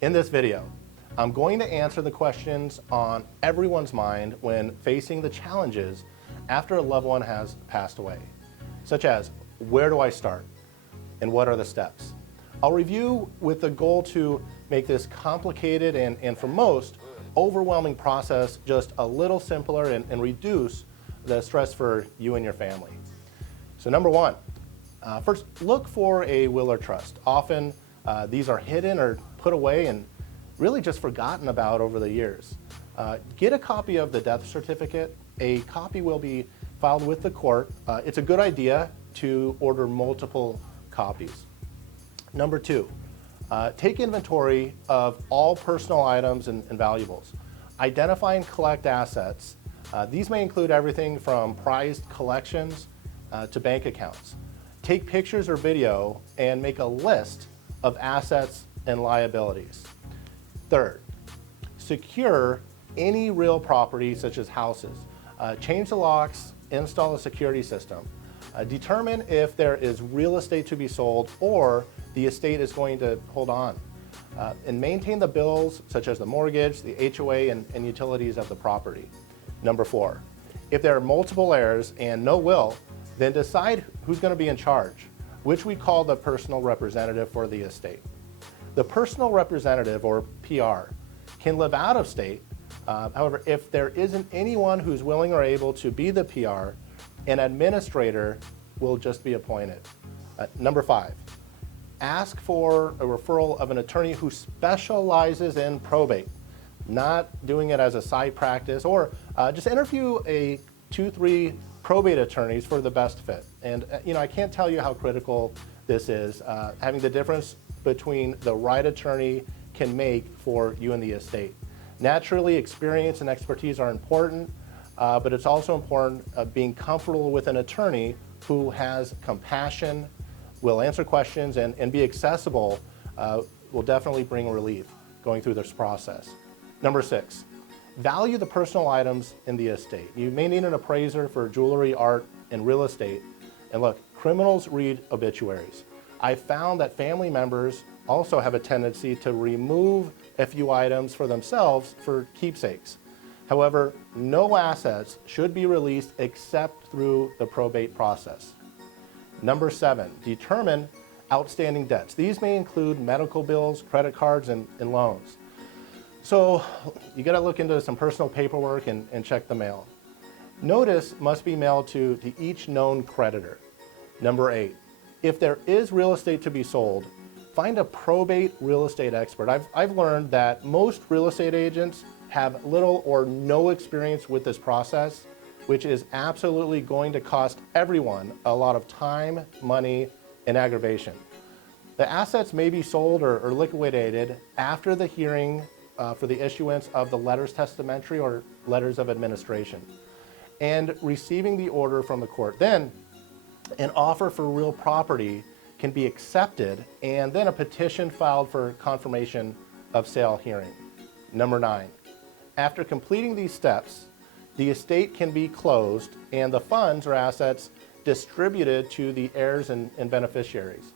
In this video, I'm going to answer the questions on everyone's mind when facing the challenges after a loved one has passed away, such as where do I start and what are the steps? I'll review with the goal to make this complicated and for most, overwhelming process just a little simpler and reduce the stress for you and your family. So number one, first look for a will or trust. Often these are hidden or put away and really just forgotten about over the years. Get a copy of the death certificate. A copy will be filed with the court. It's a good idea to order multiple copies. Number two, take inventory of all personal items and valuables. Identify and collect assets. These may include everything from prized collections to bank accounts. Take pictures or video and make a list of assets and liabilities. Third, secure any real property such as houses. Change the locks, install a security system. Determine if there is real estate to be sold or the estate is going to hold on. And maintain the bills such as the mortgage, the HOA, and utilities of the property. Number four, if there are multiple heirs and no will, then decide who's going to be in charge, which we call the personal representative for the estate. The personal representative, or PR, can live out of state. However, if there isn't anyone who's willing or able to be the PR, an administrator will just be appointed. Number five, ask for a referral of an attorney who specializes in probate, not doing it as a side practice, or just interview 2-3 probate attorneys for the best fit. And I can't tell you how critical this is. Having the difference between the right attorney can make for you and the estate. Naturally, experience and expertise are important, but it's also important being comfortable with an attorney who has compassion, will answer questions, and be accessible will definitely bring relief going through this process. Number six, value the personal items in the estate. You may need an appraiser for jewelry, art, and real estate. And look, criminals read obituaries. I found that family members also have a tendency to remove a few items for themselves for keepsakes. However, no assets should be released except through the probate process. Number seven, determine outstanding debts. These may include medical bills, credit cards, and loans. So you got to look into some personal paperwork and check the mail. Notice must be mailed to each known creditor. Number eight, if there is real estate to be sold, find a probate real estate expert. I've learned that most real estate agents have little or no experience with this process, which is absolutely going to cost everyone a lot of time, money, and aggravation. The assets may be sold or liquidated after the hearing for the issuance of the letters testamentary or letters of administration and receiving the order from the court. Then an offer for real property can be accepted and then a petition filed for confirmation of sale hearing. Number nine, after completing these steps, the estate can be closed and the funds or assets distributed to the heirs and beneficiaries.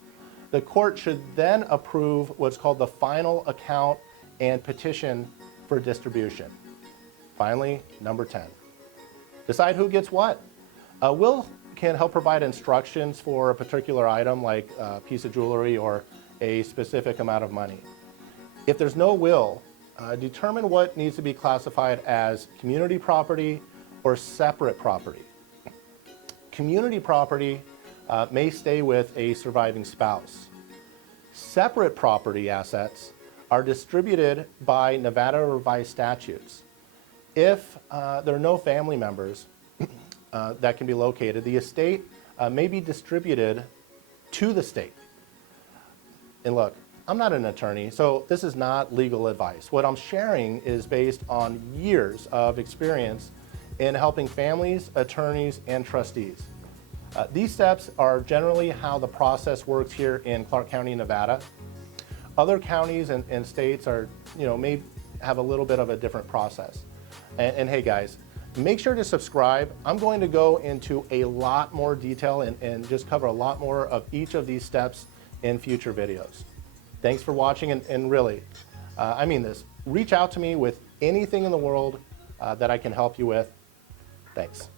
The court should then approve what's called the final account and petition for distribution. Finally, number 10, decide who gets what. A will can help provide instructions for a particular item like a piece of jewelry or a specific amount of money. If there's no will, determine what needs to be classified as community property or separate property. Community property may stay with a surviving spouse. Separate property assets are distributed by Nevada revised statutes. If there are no family members that can be located, the estate may be distributed to the state. And look, I'm not an attorney, so this is not legal advice. What I'm sharing is based on years of experience in helping families, attorneys, and trustees. These steps are generally how the process works here in Clark County, Nevada. Other counties and states are, may have a little bit of a different process. And hey guys, make sure to subscribe. I'm going to go into a lot more detail and just cover a lot more of each of these steps in future videos. Thanks for watching, and really, I mean this. Reach out to me with anything in the world that I can help you with. Thanks.